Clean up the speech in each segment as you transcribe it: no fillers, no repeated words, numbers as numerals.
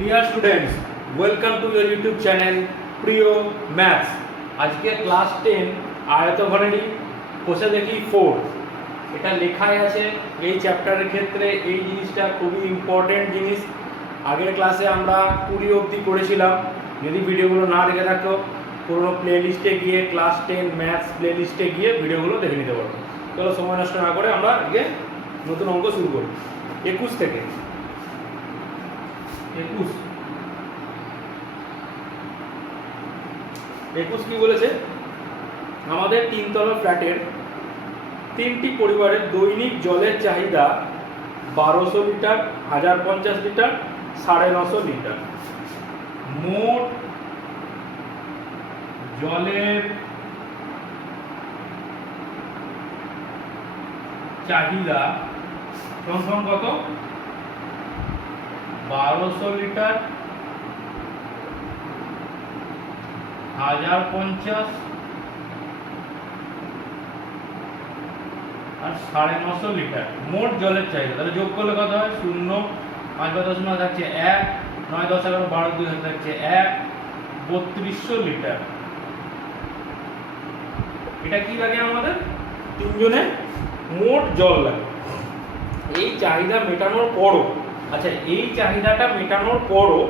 Dear students, welcome to your YouTube channel প্রিয় maths. আজকে class 10 আয়তঘনেরই কোষে দেখি 4 এটা লেখাই আছে। এই চ্যাপ্টারের ক্ষেত্রে এই জিনিসটা খুবই ইম্পর্টেন্ট জিনিস। আগের ক্লাসে আমরা 20 অবধি করেছিলাম। যদি ভিডিওগুলো না দেখে থাকো পুরোনো প্লেলিস্টে গিয়ে ক্লাস 10 ম্যাথস প্লেলিস্টে গিয়ে ভিডিওগুলো দেখে নিতে পারো। চলো সময় নষ্ট না করে আমরা আজকে নতুন অঙ্ক শুরু করি 21 থেকে। 21 কি বলেছে? আমাদের তিনতলা ফ্ল্যাটের 3টি পরিবারের দৈনিক জলের চাহিদা 1200 লিটার, 1050 লিটার, 950 লিটার। মোট জলের চাহিদা সমান কত? 1200 লিটার, 1050 আর 950 লিটার মোট জলের চাহিদা। তাহলে যোগ করলে কত হয়? 0, 5 10 0 থাকছে 1, 9 10 11 12 2 থাকছে 1, 3200 লিটার। এটা কি লাগে? আমাদের তিনজনের মোট জল লাগে। এই চাহিদা মেটানোর পরও, আচ্ছা এই চাহিদাটা মেটানোর পরও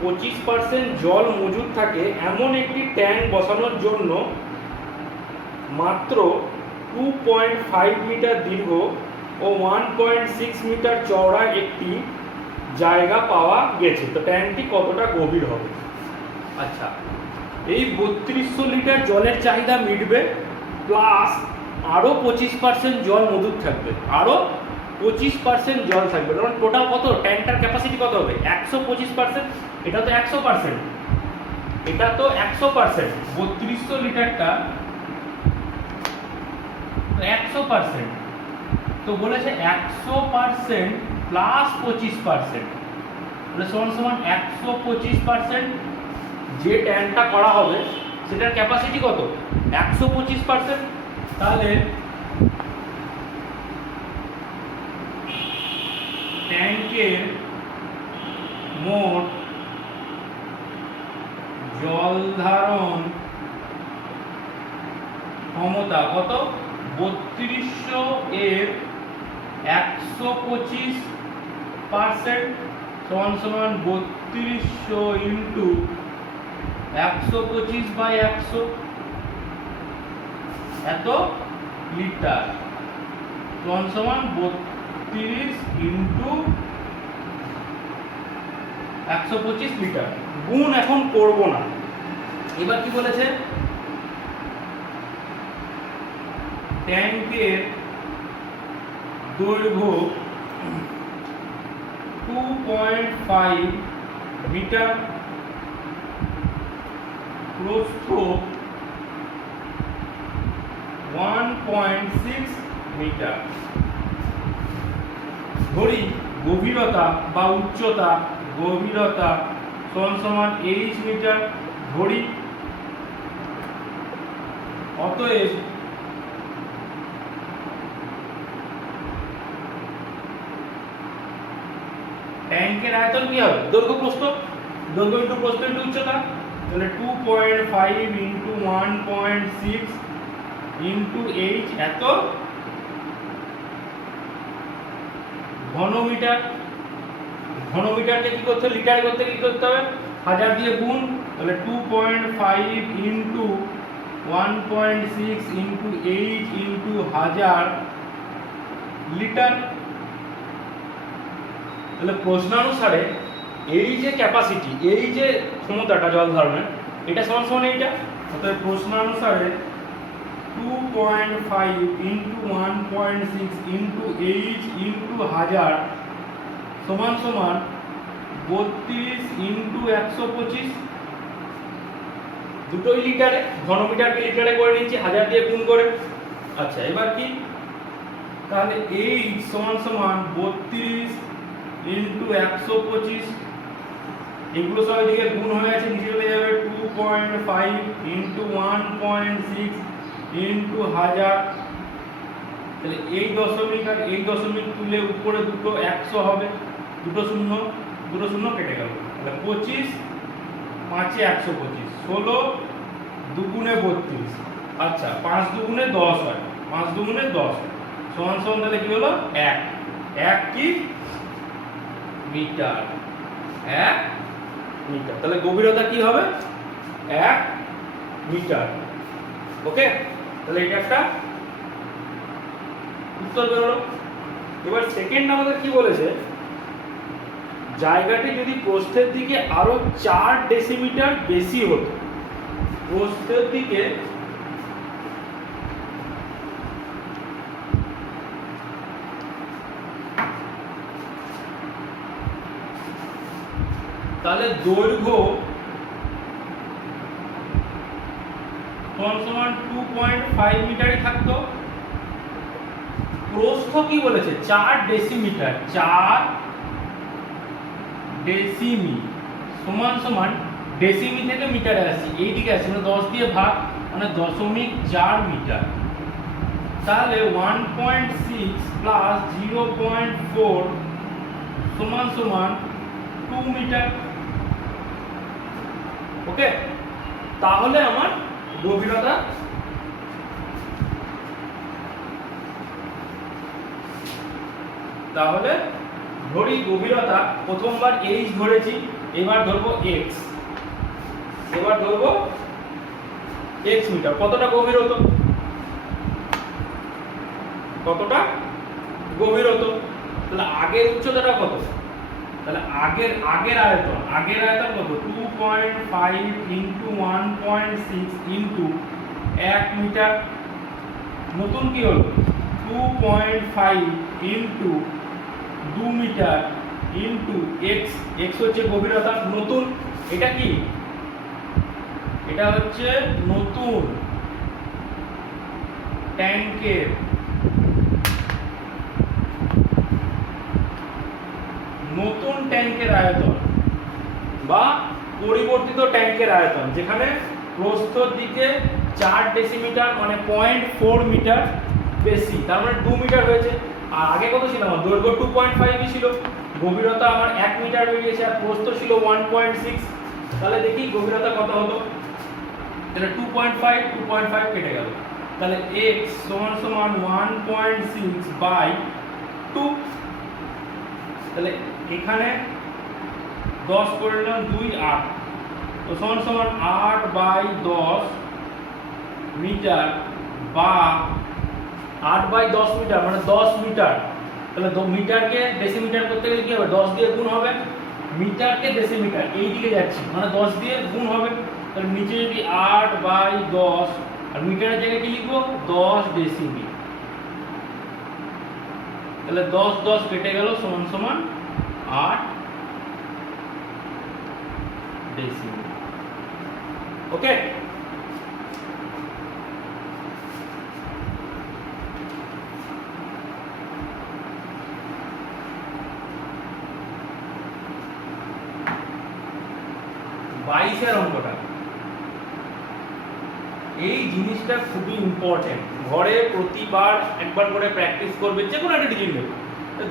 25% জল মজুদ থাকে এমন একটি ট্যাঙ্ক বসানোর জন্য মাত্র 2.5 মিটার দীর্ঘ ও 1.6 মিটার চওড়া একটি জায়গা পাওয়া গেছে। তো ট্যাঙ্কটি কতটা গভীর হবে? আচ্ছা, এই 3200 লিটার জলের চাহিদা মিটবে, প্লাস আরও 25% জল মজুদ থাকবে, আরও 25% জল থাকবে। তখন টোটাল কত? ট্যাঙ্কটার ক্যাপাসিটি কত হবে? 125%। এটা তো 100%, এটা তো 100%। 3200 লিটারটা 100%, তো বলেছে 100% প্লাস 25%, তাহলে সমান সমান 125%। যে ট্যাঙ্কটা করা হবে সেটার ক্যাপাসিটি কত? 125%। তাহলে ট্যাঙ্কের মোট জল ধারণ ক্ষমতা কত? 3200 এর 125% সমান সমান 3200 ইন্টু 125/100 এত লিটার সমান সমান 32 ইন্টু 125 লিটার। গুণ এখন করব না। এবার কি বলেছে? ট্যাঙ্কের দৈর্ঘ্য 2.5 মিটার, প্রস্থ 1.6 মিটার। ধরি গভীরতা বা উচ্চতা, গভীরতা সমান সমান h মিটার ধরি। অতএব ট্যাঙ্কের আয়তন কি হবে? দৈর্ঘ্য প্রস্থ, দৈর্ঘ্য ইন্টু প্রস্থ ইন্টু উচ্চতা, তাহলে 2.5 ইন্টু 1.6 ইন্টু h এত ঘনমিটার। ঘনমিটারকে কি করতে হবে? লিটার করতে কি করতে হবে? 1000 দিয়ে গুণ, তাহলে 2.5 into 1.6 into h into 1000 litre. তাহলে প্রশ্নানুসারে এই যে ক্যাপাসিটি, এই যে ক্ষমতাটা জল ধারণের, এটা সমান সমান এইটা। অর্থাৎ প্রশ্নানুসারে 2.5 ইন্টু 1.6 ইন্টু h ইন্টু 1000 সমান সমান 32 ইন্টু 125। দুটোই লিটারে, ঘনমিটারকে লিটারে করে নিচ্ছি 1000 দিয়ে গুণ করে। আচ্ছা এবার কি? তাহলে h সমান সমান 32 ইন্টু 125, এগুলো সব এদিকে গুণ হয়ে আছে, নিচে চলে যাবে 2.5 ইন্টু 1.6 ইন্টু 1000। তাহলে এই দশমিক আর এই দশমিক তুলে উপরে দুটো 100 হবে, দুটো শূন্য, দুটো শূন্য কেটে গেল, তাহলে 25 5 এ 125, 16 দুগুণে 32, আচ্ছা 5 দুগুণে 10 হয়, 5 দুগুণে 10 সমান সমান তাহলে কি হলো 1, 1 কি মিটার, 1 মিটার, তাহলে গভীরতা কি হবে 1 মিটার। ওকে, তাহলে এটা একটা উত্তর বেরোলো। এবার সেকেন্ড আমাদের কি বলেছে, জায়গাটি যদি প্রস্থের দিকে আরো 4 ডেসিমিটার বেশি হতো, প্রস্থের দিকে তাহলে দৈর্ঘ্য সমান 2.5 মিটারই থাকতো। প্রস্থ কি বলেছে 4 ডেসিমিটার, 4 ডেসিমি সমান সমান ডেসিমি থেকে মিটারে আসছে, এইদিকে আসছে মানে 10 দিয়ে ভাগ মানে 0.4 মিটার, তাহলে 1.6 প্লাস 0.4 সমান সমান 2 মিটার। ওকে, তাহলে আমার গভীরতা তাহলে ধরি গভীরতা প্রথমবার h ধরেছি, এবার ধরবো x, এবার ধরবো x মিটার, কতটা গভীর হতো, কতটা গভীর হতো, তাহলে আগের উচ্চতাটা কত, তাহলে আগের আয়তন কত 2.5 ইনটু 1.6 ইনটু 1 মিটার, নতুন কি হলো 2.5 into 2 metre into x, x হচ্ছে গভীরতা নতুন, এটা কি এটা হচ্ছে নতুন ট্যাঙ্কের আয়তন বা পরিবর্তিত ট্যাঙ্কের আয়তন, যেখানে প্রস্থর দিকে 4 ডেসিমিটার মানে 0.4 মিটার বেশি, তার মানে 2 মিটার হয়েছে। আর আগে কত ছিল আমার দৈর্ঘ্য 2.5 ছিল, গভীরতা আমার 1 মিটার বেরিয়েছে আর প্রস্থ ছিল 1.6, তাহলে দেখি গভীরতা কত হতো, তাহলে 2.5 কেটে গেল, তাহলে x সমান সমান 1.6 বাই 2, তাহলে এখানে 10 করে নিলাম 2 8, তো সমান সমান 8 বাই 10 মিটার বা 8 বাই 10 মিটার মানে 10 মিটার, তাহলে মিটারকে ডেসিমিটার করতে গেলে কি হবে 10 দিয়ে গুণ হবে, মিটারকে ডেসিমিটার এই দিকে যাচ্ছি মানে 10 দিয়ে গুণ হবে, তাহলে নিচে যদি 8 বাই 10 আর মিটারের জায়গায় কি লিখবো 10 ডেসিমি, তাহলে 10 10 কেটে গেল সমান সমান 8 ডেসিমি। ওকে, বাইশের অঙ্কটা, এই জিনিসটা খুবই ইম্পর্টেন্ট, ঘরে প্রতিবার একবার করে প্র্যাকটিস করবে, যে কোনো একটা ডিজিট নেবে,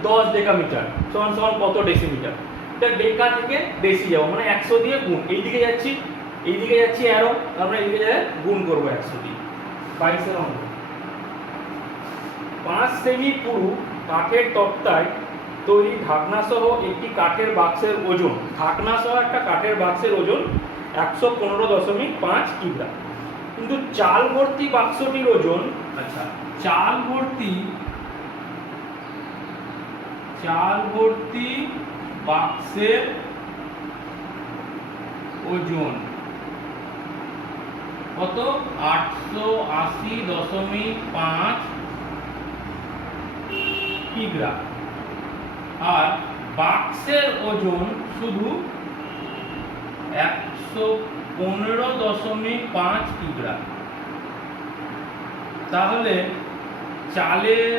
10 ডেকামিটার সমান সমান কত ডেসিমিটার, এটা ডেকা থেকে ডেসি যাবো মানে 100 দিয়ে গুণ, এইদিকে যাচ্ছি অ্যারো, আমরা এইদিকে যাই গুণ করবো 100 দিয়ে। 22 অঙ্ক, 5 সেমি পুরু কাঠের তক্তায় তৈরি ঢাকনা সহ একটি কাঠের বাক্সের ওজন, ঢাকনা সহ একটা কাঠের বাক্সের ওজন 115.5 কিগ্রা, কিন্তু চাল ভর্তি বাক্সটির ওজন, আচ্ছা চাল ভর্তি বাক্সের ওজন কত 880.5 কিগ্রা, আর বাক্সের ওজন শুধু 115.5 কিগ্রা, তাহলে চালের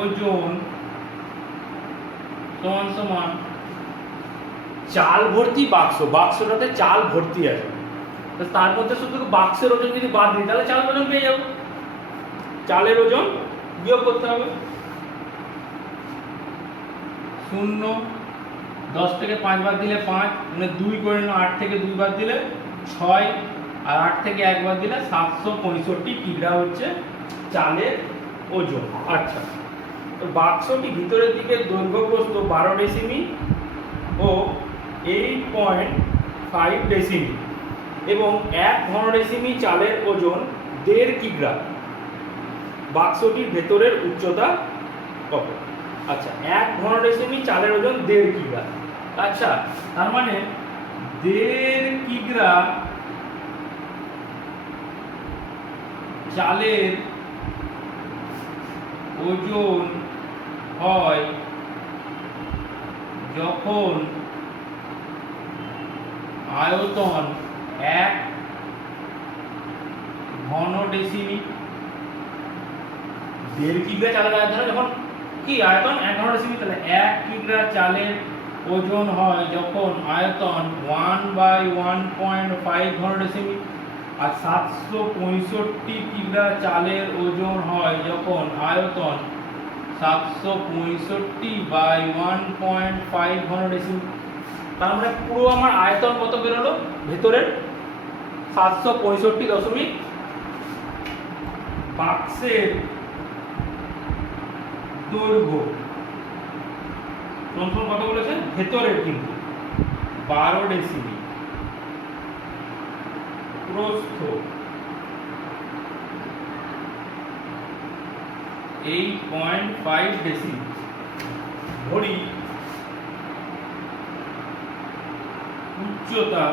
ওজন সমান সমান চাল ভর্তি বাক্সটাতে চাল ভর্তি আছে, তার মধ্যে শুধু বাক্সের ওজন যদি বাদ দিই তাহলে চালের ওজন পেয়ে যাবো, চালের ওজন বিয়োগ করতে হবে 0 10 থেকে 5 বাদ দিলে 5, মানে 2 করে নাও, 8 থেকে 2 বাদ দিলে 6, আর 8 থেকে 1 বাদ দিলে 765 কিগ্রা হচ্ছে চালের ওজন। আচ্ছা, তো বাক্সটি ভিতরের দিকে দৈর্ঘ্য প্রস্থ 12 ডেসিমি ও 8.5 ডেসিমি এবং 1 ঘন ডেসিমি চালের ওজন 1.5 কিগ্রা। বাক্সটির ভেতরের উচ্চতা কত? আচ্ছা, 1 ঘন ডেসিমি চালের ওজন 1.5 কিগ্রা। আচ্ছা, তার মানে 1.5 কিগ্রা চালের ওজন হয় যখন আয়তন 1 ঘন ডেসিমি। 1.5 কিগ্রা চালের আয়তন যখন কি আয়তন 1 ঘন ডেসিমি, তাহলে 1 কিগ্রা চালের ওজন হয় যখন আয়তন 1/1.5 ঘন ডেসিমি, আর 765 কিগ্রা চালের ওজন হয় যখন আয়তন 765/1.5 ঘন ডেসিমি। তার মানে পুরো আমার আয়তন কত বেরোলো ভেতরের? 765 বাক্সের দৈর্ঘ্য কত বলেছেন? ভেতরের কিন্তু 12 ডেসিমি, প্রস্থ 8.5 ডেসিমি, ঘড়ি উচ্চতা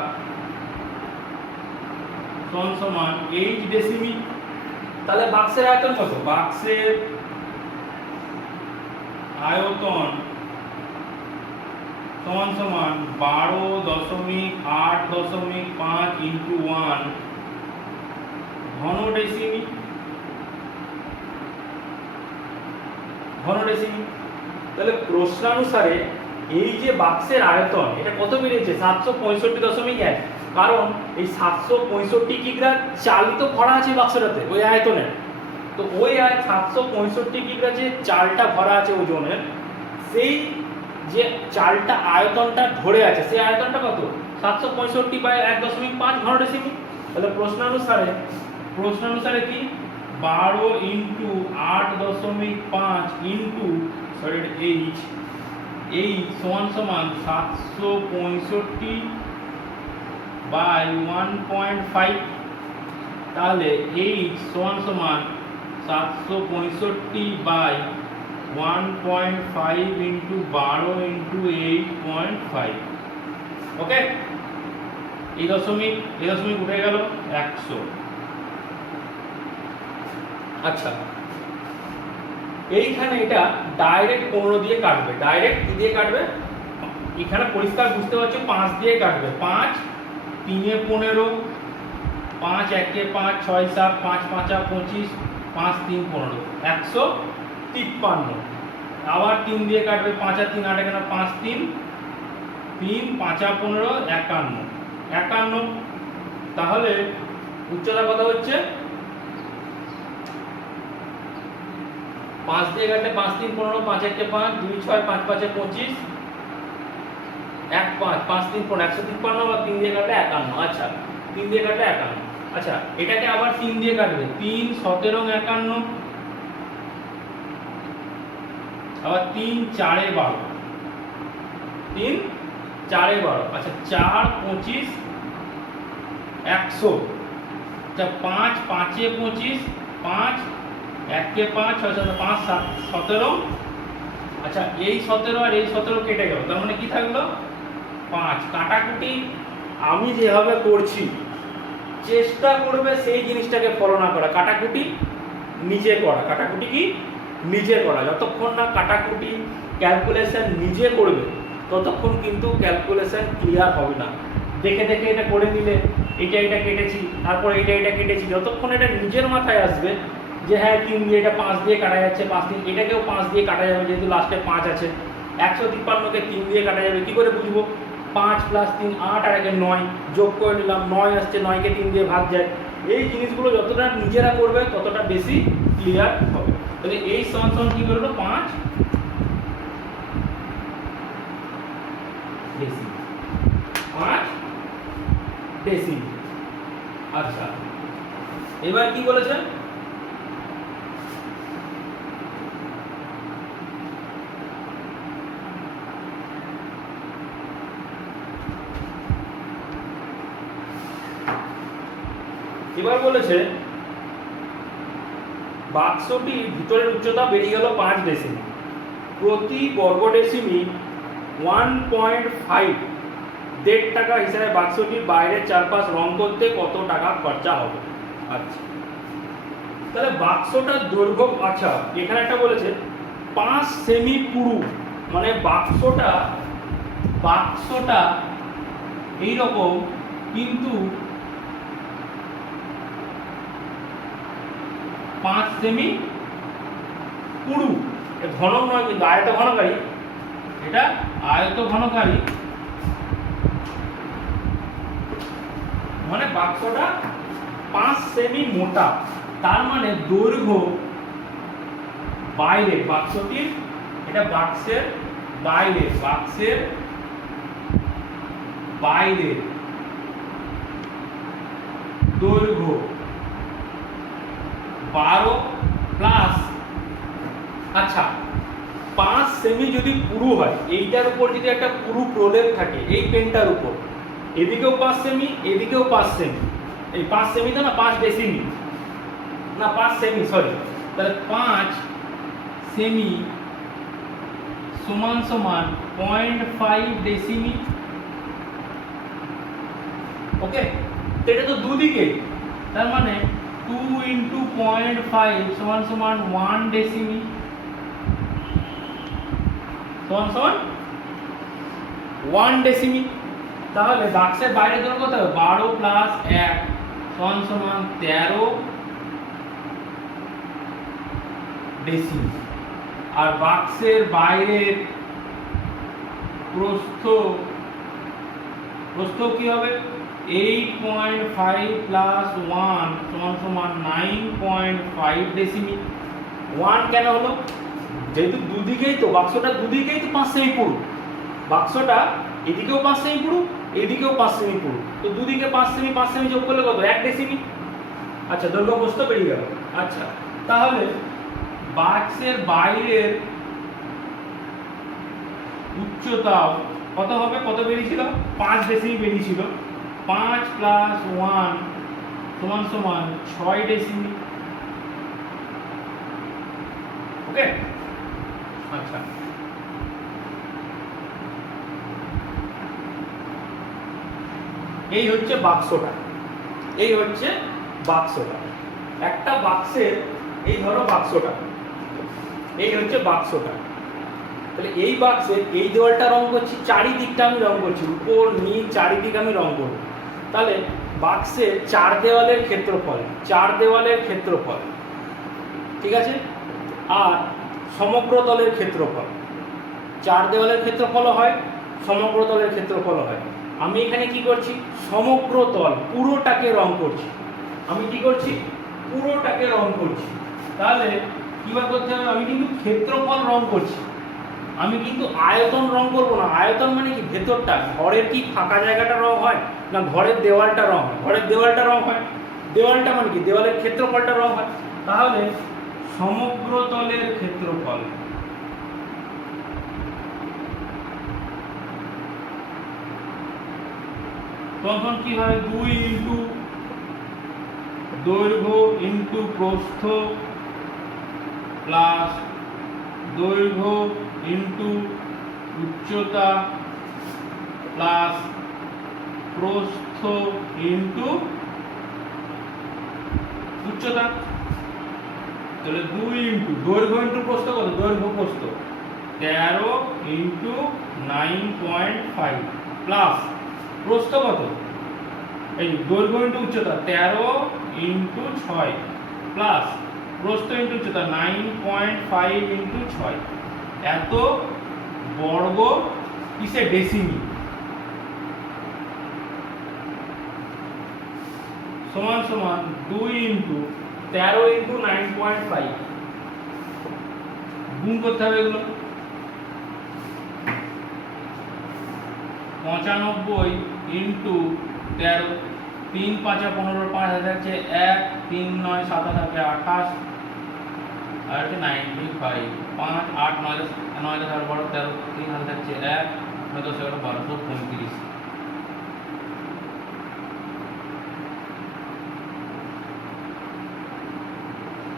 সমান 8 ডেসিমি। তাহলে বাক্সের আয়তন কত? বাক্সের আয়তন সমান 12.8.5 ইন্টু 1 ঘন ডেসিমি। তাহলে প্রশ্নানুসারে এই যে বাক্সের আয়তন এটা কত বেড়েছে? 765.1, কারণ এই 765 কিগ্রা চালই তো ভরা আছে বাক্সটাতে ওই আয়তনের। তো ওই 765 কিগ্রা যে চালটা ভরা আছে ওজনের, সেই যে চালটা আয়তনটা ধরে আছে সেই আয়তনটা কত? 765/1.5 ঘন ডেসিমি। তাহলে প্রশ্নানুসারে কি 12 ইন্টু 8.5 ইন্টু এইচ সমান 765/1.5। তাহলে এইচ সমান 765/1.5 ইন্টু 12 ইন্টু 8.5। ওকে, এই দশমিক উঠে গেল 100। আচ্ছা, এইখানে এটা ডাইরেক্ট 15 দিয়ে কাটবে। ডাইরেক্ট কি দিয়ে কাটবে? এখানে পরিষ্কার বুঝতে পারছো 5 দিয়ে কাটবে। 5 3 15, 5 1 5, 6 7, 5 5 25, 5 3 15, 153। আবার 3 দিয়ে কাটবে, 5 আর 3 8, এখানে 5 3 3 5 15, 51। তাহলে উচ্চতা কত হচ্ছে? 5 দিয়ে কাটলে 5 3 15, 5 1 5, 2 6, 5 5 25, 1 5 5 3 15, 153, আর 3 দিয়ে কাটলে 51। আচ্ছা, 3 দিয়ে কাটলে 51। আচ্ছা, এটাকে আবার 3 দিয়ে কাটবে, 3 17 51, আবার 3 4 12, 3 4 12। আচ্ছা, 4 25 100। আচ্ছা, 5 5 25, 5 1 5, 6 7 5 7 17। আচ্ছা, এই 17 আর এই 17 কেটে গেল, তার মানে কি থাকলো? 5। কাটাকুটি আমি যেভাবে করছি চেষ্টা করবে সেই জিনিসটাকে ফলো না করা। কাটাকুটি নিজে করা। কাটাকুটি কি নিজে করা। যতক্ষণ না কাটাকুটি ক্যালকুলেশন নিজে করবে ততক্ষণ কিন্তু ক্যালকুলেশন ক্লিয়ার হবে না। দেখে দেখে এটা করে নিলে এটা কেটেছি, তারপর এটা কেটেছি, যতক্ষণ এটা নিজের মাথায় আসবে যে হ্যাঁ 3 দিয়ে এটা 5 দিয়ে কাটা যাচ্ছে, 5 3 এটাকেও 5 দিয়ে কাটা যাবে যেহেতু লাস্টে 5 আছে। 153কে 3 দিয়ে কাটা যাবে, কি করে বুঝবো? 5 + 3 8, আর আগে 9 যোগ করে নিলাম, 9 আসছে, 9কে 3 দিয়ে ভাগ যায়। এই জিনিসগুলো যতটা নিজেরা করবে ততটা বেশি ক্লিয়ার হবে। তাহলে এই সমান কি করলো? 5 ডেসিমি। আচ্ছা, এবার কি বলেছে? এবার বলেছে বাক্সটির ভিতরের উচ্চতা বেরিয়ে গেল 5 ডেসিমি, প্রতি বর্গ ডেসিমি 1.5 1.5 টাকা হিসাবে বাক্সটির বাইরের চারপাশ রং করতে কত টাকা খরচা হবে? আচ্ছা, তাহলে বাক্সটার দৈর্ঘ্য, আচ্ছা এখানে একটা বলেছে 5 সেমি পুরু, মানে বাক্সটা এইরকম, কিন্তু 5 সেমি পুরু, ঘন নয় কিন্তু আয়ত ঘনকারী, এটা আয়ত ঘনকারী, মানে বাক্সটা 5 সেমি মোটা, তার মানে দৈর্ঘ্য বাইরে বাক্সটির, এটা বাক্সের বাইরে দৈর্ঘ্য 12 প্লাস, আচ্ছা 5 সেমি যদি পুরু হয়, এইটার উপর যদি একটা পুরু প্রলেপ থাকে এই পেনটার উপর, এদিকেও 5 সেমি এদিকেও 5 সেমি, এই 5 সেমি তো না 5 ডেসিমি, না 5 সেমি সরি, তাহলে 5 সেমি সমান সমান 0.5 ডেসিমি। ওকে, তো এটা তো দুদিকে, তার মানে 2 × 0.5 সমান সমান 1 ডেসিমি, সমান সমান 1 ডেসিমি। তাহলে বাক্সের বাইরে দৈর্ঘ্য কত হবে? 12 প্লাস 1 সমান সমান 13 ডেসিমি। আর বাক্সের বাইরের প্রস্থ কি হবে? 8.5 প্লাস 1 সমান সমান 9.5 ডেসিমি। 1 কেন হলো? যেহেতু দুদিকেই তো, বাক্সটা দুদিকেই তো 5 সেমি পুরু, বাক্সটা এদিকেও 5 সেমি পুরু এদিকেও 5 সেমি পুরু, তো দুদিকে 5 সেমি যোগ করলে কত? 1 ডেসিমি। আচ্ছা, দৈর্ঘ্য প্রস্থ বেরিয়ে গেল। আচ্ছা, তাহলে বাক্সের বাইরের উচ্চতা কত হবে? কত বেরিয়েছিল? 5 ডেসিমি বেরিয়েছিল। 5 প্লাস 1 সমান সমান 6 ডেসিমি। ওকে, আচ্ছা এই হচ্ছে বাক্সটা, একটা বাক্সের, এই ধরো বাক্সটা, এই হচ্ছে বাক্সটা, তাহলে এই বাক্সের এই দেওয়ালটা রং করছি, চারিদিকটা আমি রং করছি, উপর নিচ চারিদিকে আমি রং করব। তাহলে বাক্সের 4 দেওয়ালের ক্ষেত্রফল, ঠিক আছে, আর সমগ্র তলের ক্ষেত্রফল, 4 দেওয়ালের ক্ষেত্রফল হয়, সমগ্র তলের ক্ষেত্রফল হয়। আমি এখানে কি করছি? সমগ্র তল পুরোটাকে রং করছি, তাহলে কিভাবে করতে হবে? আমি কিন্তু ক্ষেত্রফল রং করছি, আমি কিন্তু আয়তন রং করবো না। আয়তন মানে কি? ভেতরটা, ঘরের কি ফাঁকা জায়গাটা রং হয় না ঘরের দেওয়ালটা রং হয়? ঘরের দেওয়ালটা রং হয়। দেওয়ালটা মানে কি? দেওয়ালের ক্ষেত্রফলটা রং হয়। তাহলে সমগ্র তলের ক্ষেত্রফল, তখন কি হয়? 2 ইন্টু দৈর্ঘ্য ইন্টু প্রস্থ প্লাস দৈর্ঘ্য ইন্টু উচ্চতা প্লাস প্রস্থ ইন্টু উচ্চতা। তাহলে 2 ইন্টু দৈর্ঘ্য ইন্টু প্রস্থ কত? দৈর্ঘ্য প্রস্থ 13 ইন্টু 9.5 প্লাস প্রস্থ কত? এই দৈর্ঘ্য ইন্টু উচ্চতা 13 ইন্টু 6 প্লাস প্রস্থ ইন্টু উচ্চতা 9.5 ইন্টু 6, এত বর্গ কিসে? ডেসিমি, সমান সমান 2 ইন্টু 13 ইন্টু 9.5, গুণ করতে হবে এগুলো। 95 ইন্টু 13, 3 5 15, 5 হাতে থাকছে 1, 3 9 7 থাকে 28, আর হচ্ছে 95, 5 8 9 10 9 10 আর 12 13, 3 হাতে থাকছে 1, 9 10 11 12 35।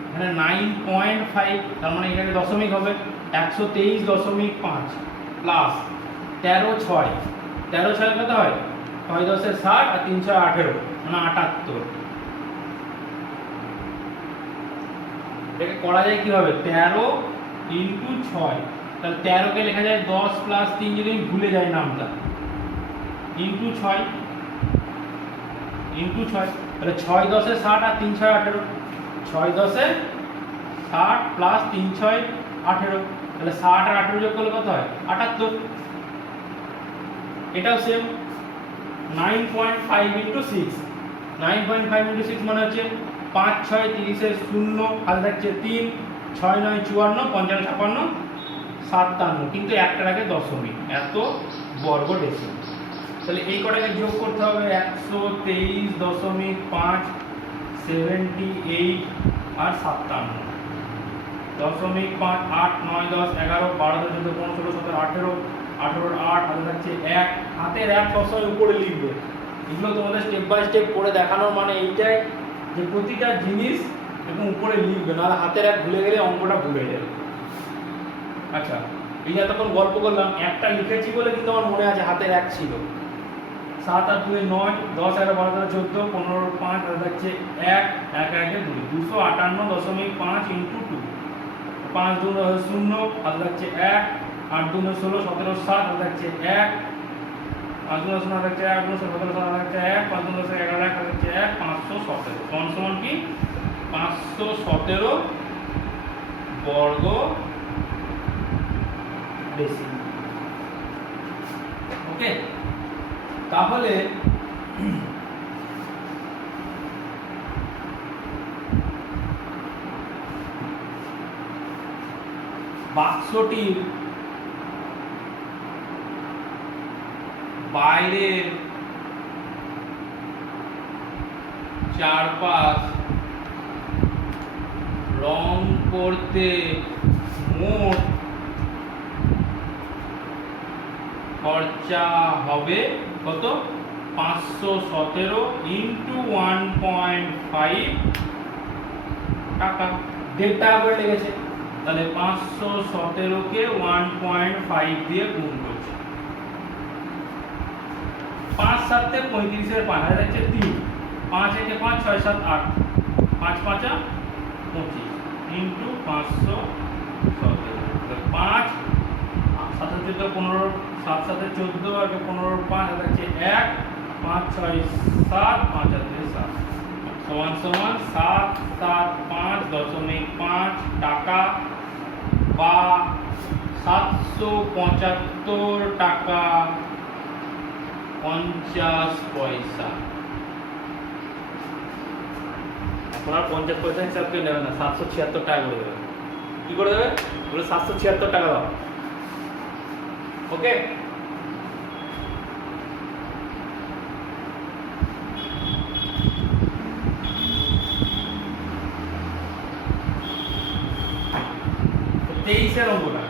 এখানে 9.5, তার মানে এখানে দশমিক হবে 123.5 প্লাস 13 6, 13 6 কত হয় 6 10 60 আর 3 6 18, মানে 78। এটাকে করা যায় কিভাবে, 13 ইন্টু 6, তাহলে 13 কে লেখা যায় 10 প্লাস 3, যদি আমি ভুলে যাই নামটা, ইন্টু 6 ইন্টু 6, তাহলে 6 10 60 আর 3 6 18, 6 10 60 প্লাস 3 6 18, তাহলে 60 আর 18 যোগ করলে কত হয় 78। এটাও সেম 9.5 ইন্টু 6, 9.5 ইন্টু 6 মানে হচ্ছে 5 6 30 এর 0 হাতে থাকছে 3, 6 9 54, 55 56 57, কিন্তু একটার আগে দশমিক, এত বর্গ ডেসিমাল। তাহলে এই কটাকে যোগ করতে হবে 123.5, 78 আর 57, দশমিক 5 8 9 10 11 12 13 14 16 17 18, 18 8 হাতে থাকছে 1, হাতের 1 সবসময় উপরে লিখবে। এগুলো তোমাদের স্টেপ বাই স্টেপ করে দেখানোর মানে এইটাই যে প্রতিটা জিনিস এবং উপরে লিখবে, নাহলে হাতের 1 ভুলে গেলে অঙ্কটা ভুলে যাবে। আচ্ছা, এই যে এতক্ষণ গল্প করলাম, একটা লিখেছি বলে কিন্তু আমার মনে আছে হাতের 1 ছিল। 7 আর 2 9, 10 11 12 13 14 15 5 হাতে থাকছে 1, 1 1 2, 258.5 ইন্টু 2, 5 2 0 হাতে থাকছে 1, 8 2 16 17 7 হাতে থাকছে 1, 5 2 0 হাতে থাকছে 1, 8 2 17 7 হাতে থাকছে 1, 5 2 11 1 হাতে থাকছে 1, 517 সমান সমান কি 517 বর্গ ডেসিমাল। ওকে, তাহলে বাক্সটির বাইরের চারপাশ রং করতে মোট খরচা হবে কত 517 ইন্টু 1.5 টাকা, 1.5 টাকা করে লেগেছে। তাহলে 517 কে 1.5 দিয়ে গুণ করছে, 5 7 তে 35 এর 5 হাতে যাচ্ছে 3, 5 1 5 6 7 8, 5 5 25 ইন্টু 517, 5 7 14 15, 7 7 14 আর 15 5 হাতে যাচ্ছে 1, 5 6 7 5 আর 2 7 সমান সমান 7 7 5.5 টাকা বা 775 টাকা 50 পয়সা। এখন আর 50 পয়সা হিসাব করে নেবে না, 776 টাকা করে দেবে। কি করে দেবে, বলে 776 টাকা দাও। ওকে, তো 23 অঙ্কটা,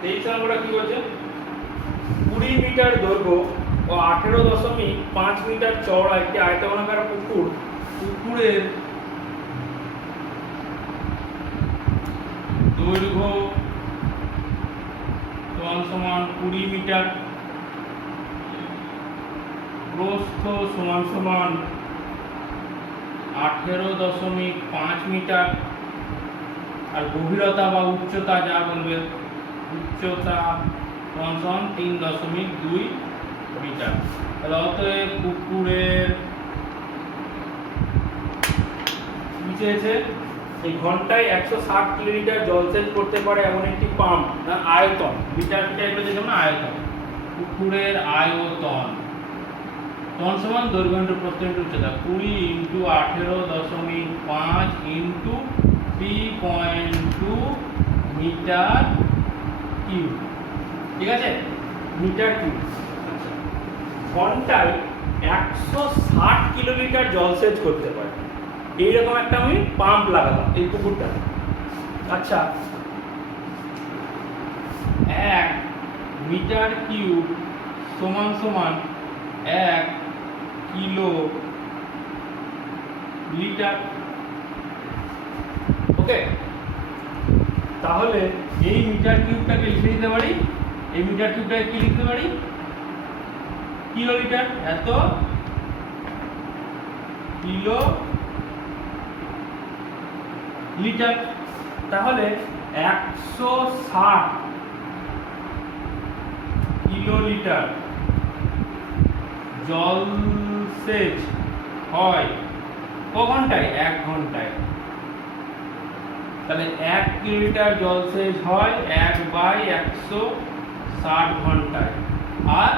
23 অঙ্কটা কি বলছে, 20 মিটার দৈর্ঘ্য ও 18.5 মিটার চওড়া একটি আয়তক্ষেত্রাকার পুকুর, পুকুরের দৈর্ঘ্য সমান সমান 20 মিটার, প্রস্থ সমান সমান 18.5 মিটার, আর গভীরতা বা উচ্চতা যা বলবে, উচ্চতা সমান সমান 3.2 মিটার। তাহলে অতএব পুকুরের কি চেয়েছে, এই ঘন্টায় 160 কিলোমিটার জলসেচ করতে পারে এমন একটি পাম্প না আয়তন, মিটার মিটার এগুলো যেমন আয়তন, পুকুরের আয়তন সমান সমান দৈর্ঘ্য ইন্টু প্রস্থ ইন্টু উচ্চতা 20 ইন্টু 18.5 ইন্টু 3.2 মিটার কিউব। ঠিক আছে, মিটার কিউব। আচ্ছা, ঘন্টায় 160 কিলোলিটার জলসেচ করতে পারে। এইরকম একটা আমি পাম্প লাগালাম এই পুকুরটা। আচ্ছা, 1 মিটার কিউব সমান সমান 1 কিলো লিটার। ওকে, তাহলে এই মিটার কিউবটাকে লিখে দিতে পারি, এই মিটার কিউবটাকে কি লিখতে পারি, কিলোলিটার। এত কিলো লিটার। তাহলে 160 কিলোলিটার জলসেচ হয় ক ঘন্টায়? 1 ঘন্টায়। তাহলে 1 কিলোলিটার জলসেচ হয় 1/160 ঘন্টায়। আর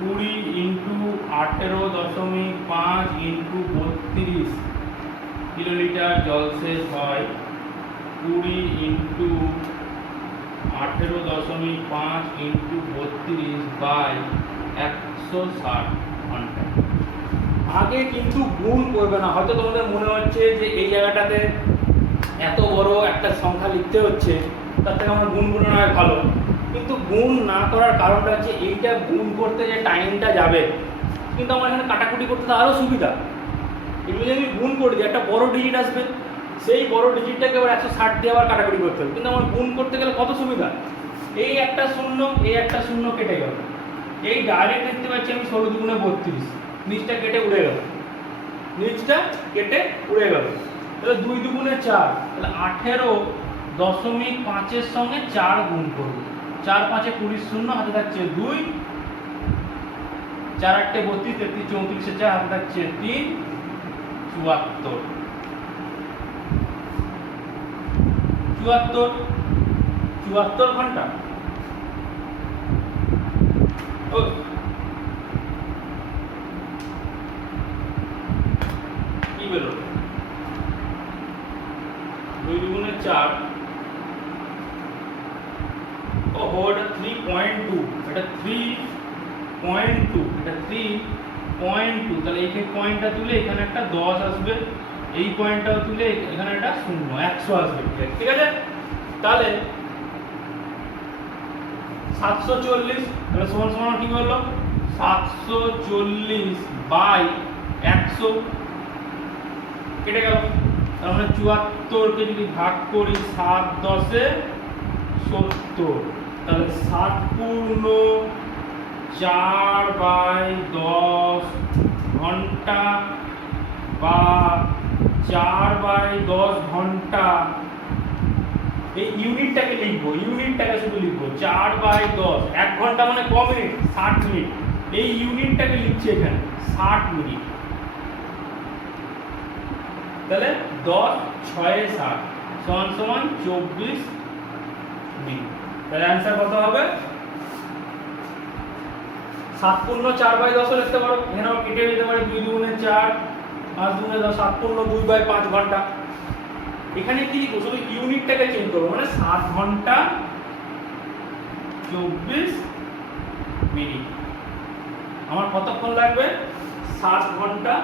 20 ইন্টু 18.5 ইন্টু 32 কিলোলিটার জলসেচ হয় 20 ইন্টু 18.5 ইন্টু 32/160 ঘন্টা। আগে কিন্তু গুণ করবে না। হয়তো তোমাদের মনে হচ্ছে যে এই জায়গাটাতে এত বড় একটা সংখ্যা লিখতে হচ্ছে, তার থেকে আমার গুণ করে নেওয়া ভালো। কিন্তু গুণ না করার কারণটা হচ্ছে এইটা গুণ করতে যে টাইমটা যাবে, কিন্তু আমার এখানে কাটাকুটি করতে তো আরও সুবিধা। এগুলো যদি আমি গুণ করে দিই একটা বড় ডিজিট আসবে, সেই বড় ডিজিটটাকে আবার 160 দিয়ে আবার কাটাকুটি করতে হবে। কিন্তু আমার গুণ করতে গেলে কত সুবিধা, এই একটা শূন্য এই একটা শূন্য কেটে গেল, এই ডাইরেক্ট দেখতে পাচ্ছি আমি 16 দুগুণে 32, নিচটা কেটে উড়ে গেল, নিচটা কেটে উড়ে গেল। তাহলে 2 দুগুণে 4, তাহলে 18.5 সঙ্গে 4 গুণ করব। 4 5 20 শূন্য, হাতে থাকছে 2, 4 8 32, 33 34 4, হাতে থাকছে 3, 74 ঘন্টা। ও কি বেরো, 2 দুগুণে 4, ওহো এটা 3.2, এটা 3.2, এটা 3.2। তাহলে এই পয়েন্টটা তুলে এখানে একটা 10 আসবে, এই পয়েন্টটাও তুলে এখানে একটা 0 100 আসবে। ঠিক আছে, তাহলে 740, তাহলে সমান সমান কি বললো, 740/100 কেটে গেল। তার মানে 74কে যদি ভাগ করি 7 10 70, তাহলে 7 পূর্ণ 4/10 ঘন্টা বা 4/10 ঘন্টা। এই ইউনিটটাকে লিখবো, ইউনিটটাকে শুধু লিখবো 4/10। 1 ঘন্টা মানে ক মিনিট, 60 মিনিট। এই ইউনিটটাকে লিখছি এখানে 60 মিনিট। তাহলে 10 6 60 সমান সমান 24 মিনিট। তাহলে অ্যান্সার কত হবে? 7 পূর্ণ 4/10 লিখতে পারো, এখানেও কেটে দিতে পারি 2 দুগুণে 4, 5 দুগুণে 10, 7 পূর্ণ 2/5 ঘন্টা। এখানে কি লিখবো, শুধু ইউনিটটাকে চেঞ্জ করবো, মানে 7 ঘন্টা 24 মিনিট। আমার কতক্ষণ লাগবে? 7 ঘন্টা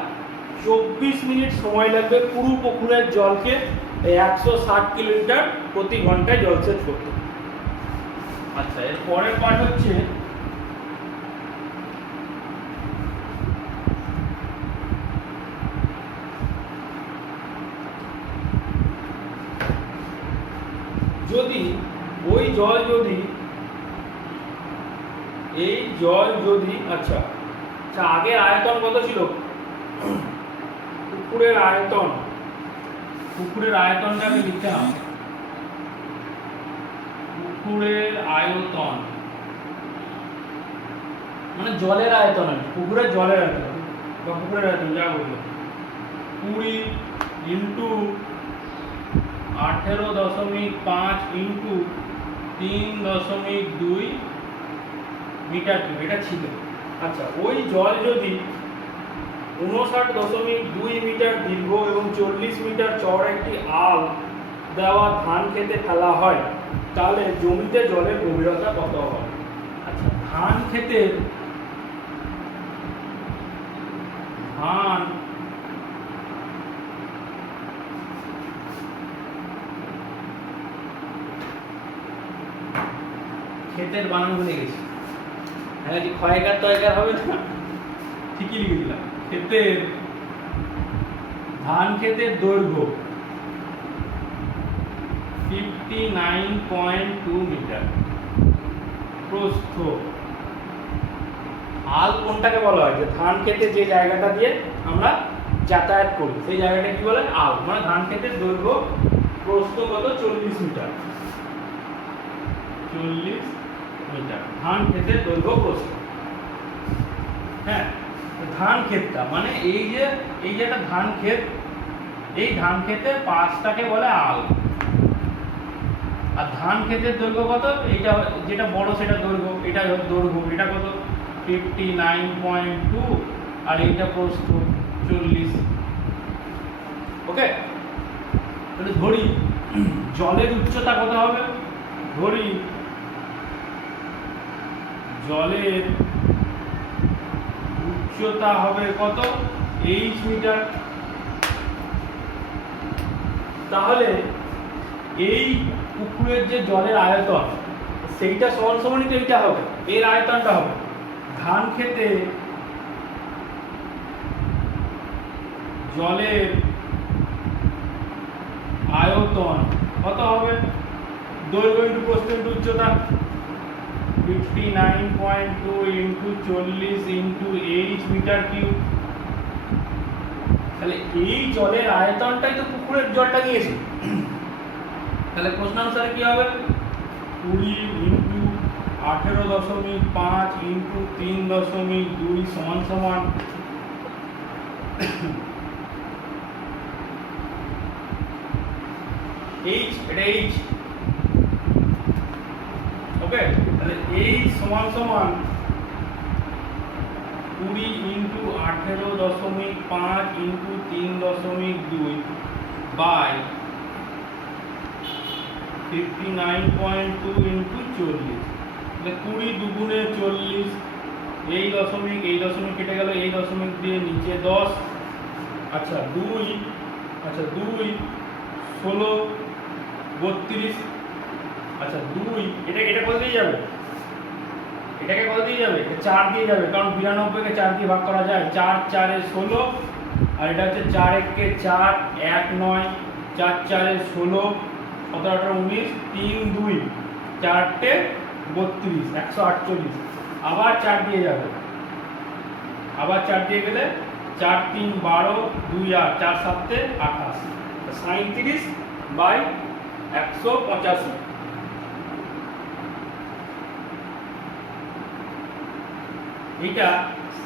24 মিনিট সময় লাগবে পুরো পুকুরের জলকে 160 কিলোলিটার প্রতি ঘন্টায় জলসেচ করতে। আচ্ছা, এর পরের পার্ট হচ্ছে যদি ওই জল যদি এই জল যদি আচ্ছা আচ্ছা আগের আয়তন কত ছিল, পুকুরের আয়তন, পুকুরের আয়তনটাকে লিখতে হবে। পুকুরের আয়তন মানে জলের আয়তন, পুকুরের জলের আয়তন বা পুকুরের আয়তন যা বললো 20 ইন্টু 18.5 ইন্টু 3.2 মিটার কিউব, এটা ছিল। আচ্ছা, ওই জল যদি 59.2 মিটার দীর্ঘ এবং 40 মিটার চওড়া একটি আল দেওয়া ধান খেতে ফেলা হয়, তাহলে জমিতে জলের গভীরতা কত হবে? আচ্ছা, ধান ক্ষেতের ধান ক্ষেতের বানান ভুলে গেছি। হ্যাঁ কি ক্ষয়কার তয়কার হবে না? ঠিকই লিখে দিলাম। ক্ষেতের ধান ক্ষেতের দৈর্ঘ্য 59.2 মিটার। প্রস্থ আল কোনটাকে বলা হয়? যে ধান খেতে যে জায়গাটা দিয়ে আমরা যাতায়াত করি সেই জায়গাটা কি বলে? আল। মানে ধান ক্ষেতের দৈর্ঘ্য প্রস্থ কত? 40 মিটার। 40 মিটার ধান ক্ষেতের দৈর্ঘ্য প্রস্থ। হ্যাঁ, তো ধান ক্ষেতটা মানে এই যে একটা ধান ক্ষেত, এই ধান ক্ষেতের পাশটাকে বলে আল। আর ধান ক্ষেতের দৈর্ঘ্য কত? এইটা যেটা বড় সেটা দৈর্ঘ্য, এটা দৈর্ঘ্য, এটা কত? 59.2 আর এইটা প্রস্থ 40। ওকে, তাহলে ধরি জলের উচ্চতা কত হবে? ধরি জলের উচ্চতা হবে কত? h metre. তাহলে এই পুকুরের যে জলের আয়তন সেইটা সমান সমানই তো এইটা হবে, এর আয়তনটা হবে। ধান খেতে জলের আয়তন কত হবে? দৈর্ঘ্য ইন্টু প্রস্থ ইন্টু উচ্চতা। 59.2 into 40 into h metre cube. তাহলে এই জলের আয়তনটাই তো পুকুরের জলটা নিয়েছে। তাহলে প্রশ্ন অনুসারে কি হবে? 20 ইন্টু 18.5 ইন্টু 3.2 সমান সমান h, এটা h। ওকে, তাহলে h সমান সমান 20 ইন্টু 18.5 ইন্টু 3.2 বাই 59.2 ইন্টু 40। তাহলে 20 দুগুণে 40, এই দশমিক কেটে গেল, এই দশমিক দিয়ে নিচে 10। আচ্ছা 2 16 32। আচ্ছা 2 এটা কত দিয়ে যাবে? এটাকে কত দিয়ে যাবে? 4 দিয়ে যাবে, কারণ 92 কে 4 দিয়ে ভাগ করা যায়। 4 4 এ 16 আর এটা হচ্ছে 4 1 কে 4 1 9 4 4 এ 16 17 18 19 3 2 4 টে 32 148। আবার 4 দিয়ে যাবে, আবার 4 দিয়ে গেলে 4 3 12 2 8 4 7 এ 28। 37 বাই 185। এইটা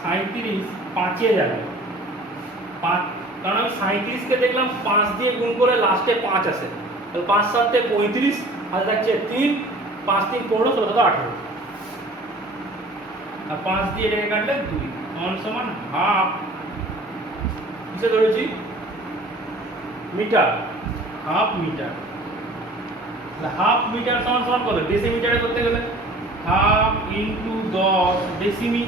37 5 এ যাবে। 5, কারণ আমি 37 কে দেখলাম 5 দিয়ে গুণ করে লাস্টে 5 আসে। তাহলে 5 7 এ 35 আর থাকছে 3, 5 3 15 16 17 18। আর 5 দিয়ে এটাকে কাটলে 2 সমান হাফ। কিসে ধরেছি? Metre, half metre. তাহলে হাফ মিটার সমান সমান কত? ডেসিমিটারে করতে গেলে হাফ ইন্টু 10 ডেসিমি।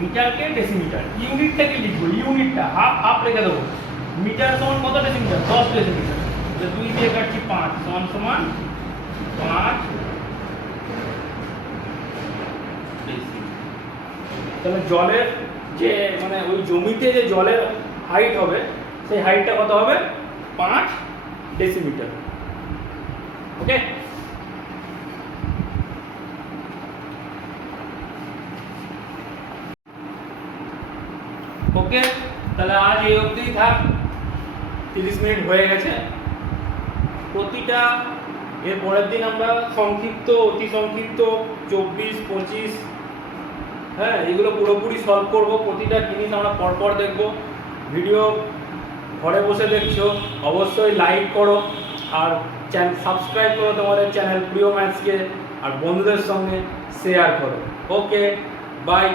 মিটারকে ডেসিমিটার, ইউনিটটাকে লিখবো, ইউনিটটা হাফ রেখে দেবো। মিটার সমান কত ডেসিমিটার? 10 ডেসিমিটার। তো 2 দিয়ে কাটছি 5 সমান 5 ডেসিমিটার। তাহলে জলের যে মানে ওই জমিতে যে জলের হাইট হবে সেই হাইটটা কত হবে? 5 ডেসিমিটার। ওকে, ওকে, তাহলে আজ এই অবধিই থাক। 30 মিনিট হয়ে গেছে। প্রতিটা এর পরের দিন আমরা সংক্ষিপ্ত, অতি সংক্ষিপ্ত 24 25, হ্যাঁ, এগুলো পুরোপুরি সলভ করব। প্রতিটা জিনিস আমরা পরপর দেখব। ভিডিও ঘরে বসে দেখছো অবশ্যই লাইক করো আর সাবস্ক্রাইব করো তোমাদের চ্যানেল প্রিয় ম্যাথসকে, আর বন্ধুদের সঙ্গে শেয়ার করো। ওকে, বাই।